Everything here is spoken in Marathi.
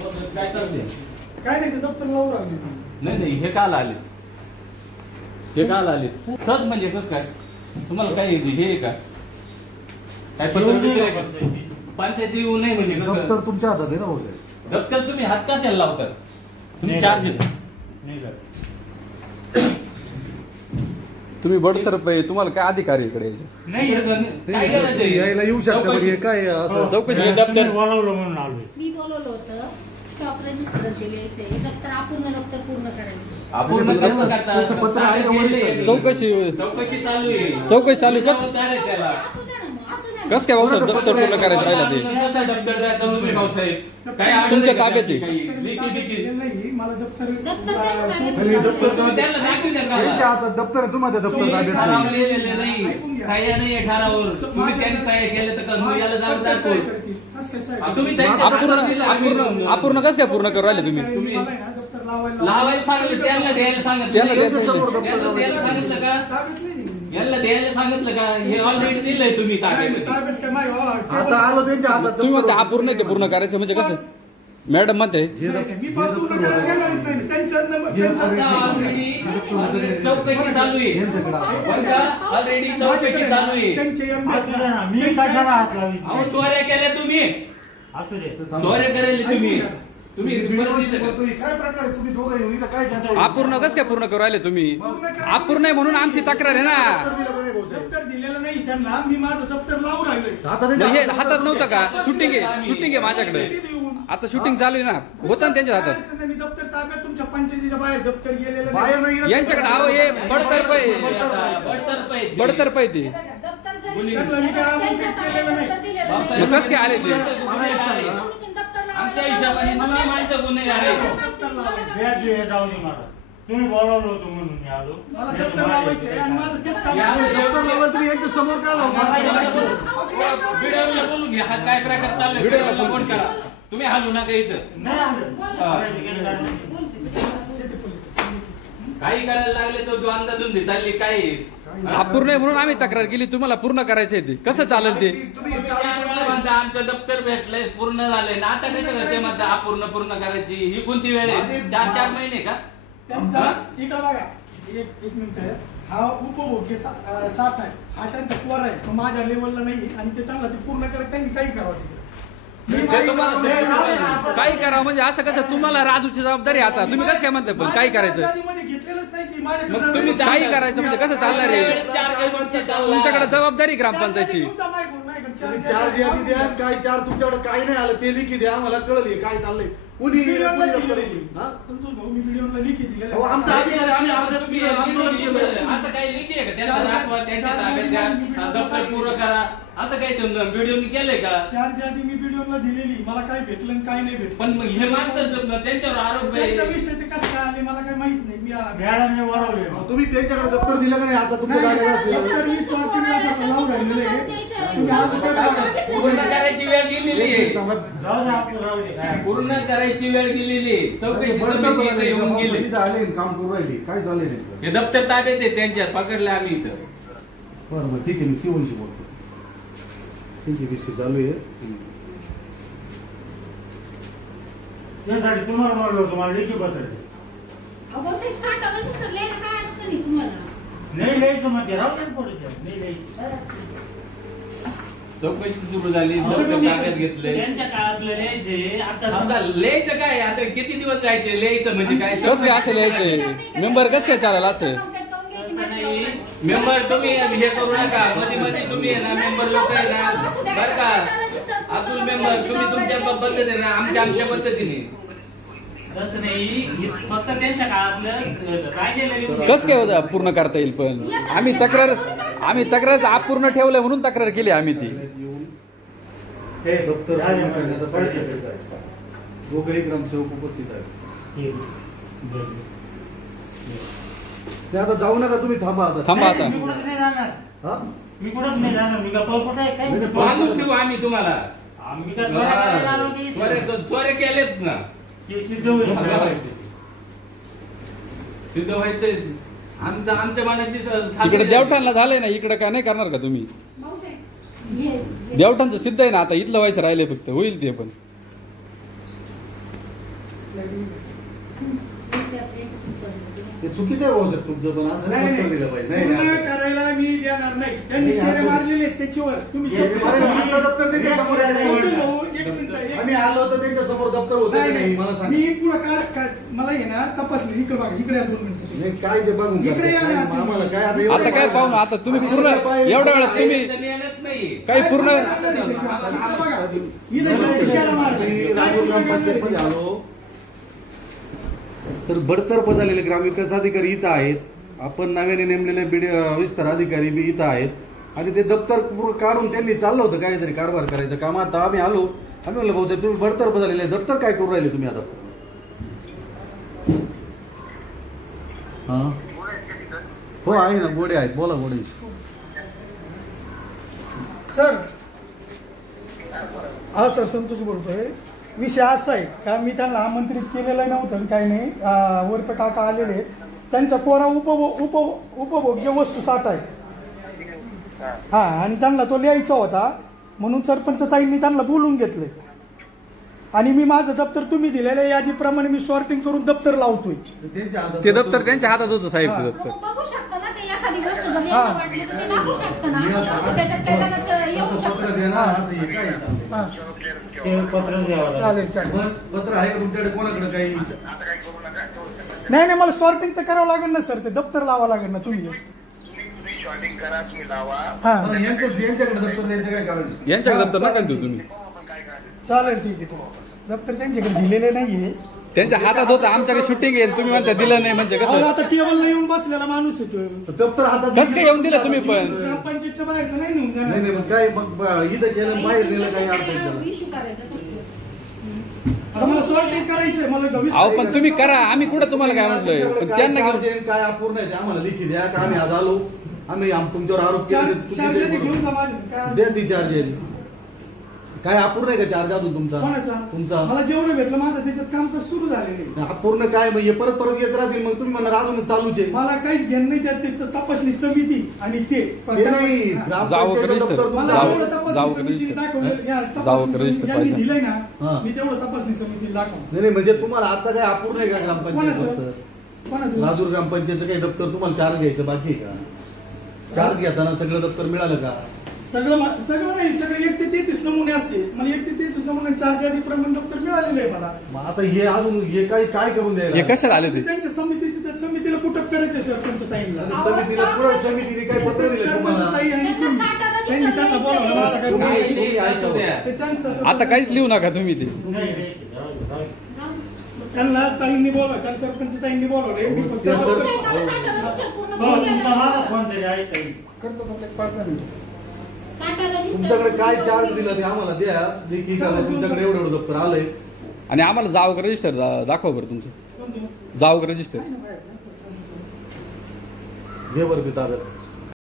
काय चाललंय? काय नाही, दप्तर लावून राहिले. नाही हे काल आले, हे काल आले सहज म्हणजे कसं काय तुम्हाला काय हे आहे का? काय पत्र पंचायत येऊ नये म्हणजे दप्तर तुमच्या हातात आहे ना भाऊ? दप्तर तुम्ही हात कशाला लावतात? तुम्ही चार्ज तुम्ही बडतर्फ आहे, तुम्हाला काय अधिकार आहे इकडे यायचे? नाही काय गरज आहे? यायला येऊ शकता म्हणजे काय असं चौकशी दप्तर बोलावलं म्हणून आलोय. मी बोलवलं होतं स्टॉक रजिस्टर दिले दप्तर अपूर्ण दप्तर पूर्ण करायचं. अपूर्ण कसं करता? तसं पत्र आहे वरती. चौकशी चालू आहे. चौकशी चालू कस तयार आहे त्याला. असू द्या ना मग, असू द्या ना. कस काय भाऊसाहेब दप्तर पूर्ण करायचं राहिलं ते? कसं दप्तर द्यायचं तुम्ही भाऊसाहेब? काय अडचण तुमच्या आहे का ताब्यात आहे. काही? लेखी बिखी? नाही, मला दप्तर दप्तर त्याच नाही, ताब्यात दप्तर तुम्ही त्याला दाखवून द्या का? त्यांच्या हातात दप्तर आहे, तुम्हाला दप्तर तुम्ही ताब्यात ठराव नाही. लिहिलेले नाही, सह्या नाही आहे ठरावर. तुम्ही त्यांनी सह्या केल्या तर का याला जाऊन दाखवून तुम्ही अपूर्ण कस काय पूर्ण करू राहिले तुम्ही? लावायला सांगितलं, त्यांना द्यायला सांगितलं, त्याला द्यायला त्यांना द्यायला सांगितलं का? यांना द्यायला सांगितलं का? हे ऑलरेडी दिलंय तुम्ही ताब्यामध्ये. आता आलो त्यांच्या हातात तुम्ही म्हणते दप्तर. अपूर्ण आहे ते पूर्ण करायचं म्हणजे कसं? मॅडम म्हणते आता ऑलरेडी चौकशी चालू आहे. ऑलरेडी चौकशी चालू आहे. मी कशाला हात लावी? अहो चोऱ्या केल्या तुम्ही, असू दे. चोऱ्या करेल तुम्ही. तुम्ही परत दिसत का? काय प्रकार तुम्ही दोघं येऊन इथं काय करताय? अपूर्ण कस काय पूर्ण करू राहिले तुम्ही? अपूर्ण आहे म्हणून आमची तक्रार आहे ना. दप्तर दिलेलं नाही त्यांना, मी माझं दप्तर लावून राहिलोय. आता मग त्यांच्या हे हातात नव्हतं का? शूटिंग आहे माझ्याकडे. आता शूटिंग चालू आहे ना, होतं ना त्यांच्या हातात. मी दप्तर ताब्यात तुमच्या पंचायतीच्या बाहेर दप्तर गेलेलं बाहेर नाही गेलं. यांच्याकडे अहो हे बडतर्फ आहे, बडतर्फ आहे ते. दप्तर जरी मुली- त्यांना मी काय त्यांच्या ताब्यात बापरे. दप्तर दिलेलं नाही. मग कसं काय आले ते? तुम्ही दप्तर लावायला आमच्या हिशोबाने तुम्ही माणसं गुन्हेगार आहे. हे जाऊ दे मला. तुम्ही बोलावलं होतं म्हणून मी आलो. मला दप्तर लावायचे आणि माझं तेच काम या आहे. दप्तर लावलं तुम्ही यांच्या समोर काय लावता? व्हिडिओला बोलून घ्या, हा काय प्रकार चालू आहे व्हिडिओला फोन करा. तुम्ही हालू नका इथं. नाही आलं. करायचं गेलं काय नाही. काही करायला लागले तर तो अंदाजून दे चालली काय अपूर्ण आहे म्हणून आम्ही तक्रार केली, तुम्हाला पूर्ण करायचंय ते. कसं चालेल ते? तुम्ही 4 वेळा म्हणता आमचं दप्तर भेटलंय, पूर्ण झालंय ना, आता कसं करते म्हणता अपूर्ण पूर्ण करायची? ही कोणती वेळ आहे? 4 महिने का? त्यांचा इकडे बघा, एक मिनिट आहे. हा उपभोग्य साठ आहे, हा त्यांचा पोर आहे, तो माझ्या लेवलला नाही आणि ते त्यांना ते पूर्ण करत त्यांनी काही करावं तिकडे. काही करावं म्हणजे असं कसं? तुम्हाला राजूची जबाबदारी आता, तुम्ही कसं काय म्हणताय? पण काही करायचं घेतलेलंच नाही की मग तुम्ही काही करायचं म्हणजे कसं चालणार आहे? तुमच्याकडे जबाबदारी ग्रामपंचायतची. तुम्ही 4 यादी द्या, काय 4 तुमच्याकडे काय नाही आलं ते लिखी द्या, आम्हाला कळलं काय चाललंय. कुणी संतोष भाऊ मी व्हिडिओला लिखी दिलेलं अहो, आमचा अधिकारी आम्ही अर्जात असं काही लिखी आहे का? त्यांना दाखवा, त्यांच्या ताब्यात द्या, दप्तर पूर्ण करा, असं काही व्हिडिओ केलंय का? 4 यादी मी व्हिडिओला दिलेली, मला काय भेटलं आणि काय नाही भेटलं. पण मग हे माणसं त्यांच्यावर आरोप त्यांच्या आहे. विषय ते कसं काय आले मला काय माहित नाही. मी मॅडमने बोलावले. तुम्ही त्यांच्याकडे दप्तर दिलं का नाही? आता तुमच्या जागेवर असेल. दप्तर मी सॉर्टिंगला लावून राहिलेलं आहे. तुम्ही आज कसं काय पूर्ण करायची वेळ दिलेली आहे, जाऊ दे आपलं, जाऊ दे. काय? पूर्ण करायची वेळ दिलेली आहे. चौकशी समिती इथं येऊन गेली. आले काम करू राहिली, काय झाले नाही. हे दप्तर ताब्यात आहे त्यांच्यात, पकडले आम्ही इथं. बरं बरं ठीक आहे, मी शिवणशी बोलतो. त्यांची विषय चालू आहे. त्यासाठी तुम्हाला बोललो होतो, मला लेखी पत्र दे. अहो साहेब, 60 रजिस्टर लिहायला काय अडचण आहे तुम्हाला? नाही लिहायचं म्हणते, राहू दे पुढे द्या. नाही लिहायचं. चौकशी सुरू झाली, दप्तर ताब्यात घेतले. त्यांच्या काळातलं लिहायचे आता आता लिहायचं काय? आता किती दिवस जायचे लिहायचं म्हणजे काय? कसं काय असं लिहायचंय? मेंबर कसं काय चालेल असं? मेंबर तुम्ही हे करू नका, मध्ये तुम्ही आहे ना मेंबर लोक आहे ना, बरं का अतुल मेंबर, तुम्ही तुमच्या पद्धतीने ना, आमच्या पद्धतीने. तसं नाही, फक्त त्यांच्या काळातलं राहिलेलं. कसं काय होतं पूर्ण करता येईल? पण आम्ही तक्रार अपूर्ण ठेवलंय म्हणून तक्रार केली आम्ही ती. दप्तर दोघेही ग्रामसेवक उपस्थित आहेत. ते आता जाऊ नका, तुम्ही थांबा आता. मी कुठंच नाही जाणार. हा? मी कुठंच नाही जाणार. मी का पळपट आहे काय? बांधून ठेवू आम्ही तुम्हाला. आम्ही काय चोऱ्या करायला आलो की? चोरे केलेत ना, ते सिद्ध होईल. सिद्ध व्हायचं. आमच्या मनाची तिकडे देवठाणला झालंय ना, इकडे काय नाही करणार का तुम्ही? भाऊसाहेब, देवठाणचं सिद्ध आहे ना, आता इथलं व्हायचं राहिलंय फक्त, होईल ते पण. ते चुकीचं आहे भाऊ तुमचं, पण असं नाही, उत्तर नाही. दिलं पाहिजे. नाही, पूर्ण नाही, असं. करायला मी देणार नाही. त्यांनी नाही, शेरे असं- मारलेले आहेत त्याच्यावर. तुम्ही हे मला सांगता दप्तर त्यांच्या समोर आहे. एक मिनिट, एक आम्ही आलो तर त्यांच्या समोर दप्तर होतं नाही, की नाही मला सांग. मी पुढे मला ये ना तपासली. इकडे बघा, इकडे या 2 मिनिटं. नाही, काय ते बघून इकडे या ना. आम्हाला काय आता काय पाहू ना, आता तुम्ही पूर्ण एवढ्या वेळात तुम्ही येणंच नाही. काही पूर्ण इकडे बघा. इथं शेरे मारले. मी काय राजूर पूर्ण ग्रामपंचायत मध्ये करणार? आलो तर बडतर्फ झालेले ग्रामविकास अधिकारी इथं आहेत, आपण नव्याने नेमलेले विस्तार अधिकारी बी इथं आहेत आणि ते दप्तर पूर्ण काढून त्यांनी चाललं होतं काहीतरी कारभार करायचं काम. आता आम्ही आलो, आम्ही म्हणलं भाऊ तुम्ही बडतर्फ झालेले आहे, दप्तर काय करू राहिले तुम्ही आता? हा हो आहे ना, गोडे आहेत, बोला गोडे. सर हा सर संतोष बोलतोय. विषय असा आहे का मी त्यांना आमंत्रित केलेलं नव्हतं, काही नाही. वरपे काका आलेले आहेत, त्यांचा कोरा उपभोग्य वस्तू साठा आहे. हा, आणि त्यांना तो लिहायचा होता म्हणून सरपंच ताईंनी त्यांना बोलून घेतलंय आणि मी माझं दप्तर तुम्ही दिलेल्या यादीप्रमाणे मी सॉर्टिंग करून दप्तर लावतोय. ते दप्तर त्यांच्या हातात होतं साहेब, ते दप्तर. बघू शकता ना, ते एखादी गोष्ट जर हा. यांना वाटली तर ते दाखवू शकतं ना. असं नव्हतं, त्याच्यात काही लगेच येऊ असं पत्र शकतं. देणार असं हे काय येतं? हा, ते पत्र द्यावं लागेल. चालेल चालेल. पत्र आहे का तुमच्याकडे, कोणाकडे काही? नाही नाही, मला सॉर्टिंग तर करावं लागेल ना सर, ते दप्तर लावावं लागेल ना तुम्ही. हा आता यांच्याकडे दप्तर द्यायचं काय कारण? यांच्याकडे दप्तर नका देऊ तुम्ही. चालेल, ठीक आहे ठीक आहे. दप्तर त्यांच्याकडे दिलेले नाहीये. त्यांच्या हातात होतं, आमच्याकडे शूटिंग येईल, तुम्ही म्हणता दिलं नाही म्हणजे अहो, कसं? आता टेबलला येऊन बसलेला माणूस येतो. दप्तर हातात कसं काय येऊन दिलं तुम्ही पण? ग्रामपंचायतच्या बाहेर तर नाही नेऊन नाही देणार. नाही, मग काय मग इथं केलं बाहेर नेलं काही अर्थ नाही त्याला. इश्यू करायचा फक्त. आता मला सॉर्टिंग करायचंय, मला गवीस अहो पण तुम्ही करा, आम्ही कुठं तुम्हाला काय म्हटलोय, पण काय त्यांना charge घेऊन आहे, काय अपूर्ण आहे ते आम्हाला लिखी द्या का आम्ही आज आलो, आम्ही तुमच्यावर आरोप केले, चुकीचे चार्ज आहे घेऊन म्हणून. जा माझे. काय द्या ती चार्ज आहे. काय अपूर्ण आहे का चार्ज अजून तुमचा? कोणाचा? तुमचा मला जेवढं भेटलं माझं त्याच्यात काम सुरू झालेलं आहे. अपूर्ण काय मग हे परत परत येत राहतील, मग तुम्ही म्हणा अजून चालूच आहे. मला काहीच घेणं नाही त्यात. ते तपासणी समिती आणि ते ते नाही हा. ग्रामपंचायतीचं जावं दप्तर मला तुमचं. जेवढं तपासणी जावं समितीने register. दाखवलं, या जावं तपासणी register समिती ज्यांनी पाहिजे. दिलंय हा. ना, मी तेवढं तपासणी समितीला दाखवलं. नाही नाही, म्हणजे तुम्हाला आता काय अपूर्ण आहे का ग्रामपंचायत कोणाचं? दप्तर? कोणाचं? लातूर ग्रामपंचायतचं काही दप्तर तुम्हाला चार्ज घ्यायचं बाकी आहे का? चार्ज घेताना सगळं दप्तर मिळालं का? सगळं नाही, सगळे 1 ते 33 नमुने असते. मला 1 ते 33 नमुने चार्ज आधी प्रमाण दप्तर मिळालेलं आहे मला. मग आता हे अजून हे काय करून हे द्यायला? कशाला आले ते? त्यांच्या समितीला कुटप करायचे सरपंच ताईंना. समितीला पुढे समितीने काय पत्र दिलं सरपंच तुम्हाला? ताई आणि त्यांना तुम्ही. साठा register त्यांनी त्यांना बोलावलं, मला काय तुम्ही- बोलायचं? नाही, नाही, असू द्या. ते त्यांचं- आता काहीच लिहू नका तुम्ही ते. नाही, नाही, जाऊ दे, जाऊ दे. त्यांना ताईंनी बोलवलं, त्यांना सरपंच ताईंनी बोलवले. मी फक्त त्या अहो, सर- साहेब, मला साठा register पूर्ण हो, करून द्या तुमचा ना माझा मला. फोन तरी ऐका. करतो फक्त एक 5 मिनिटं. साठा register तुमच्याकडे काय पूर्ण चार्ज करून दिला ते आम्हाला द्या. लेखी झालं तुमच्याकडे एवढं एवढं दप्तर आलंय. आणि आम्हाला जावक रजिस्टर दाखवा बरं तुमचं, कोणतं? जावक रजिस्टर. काय नाही, बाहेर. घे बरं ते ताब्यात.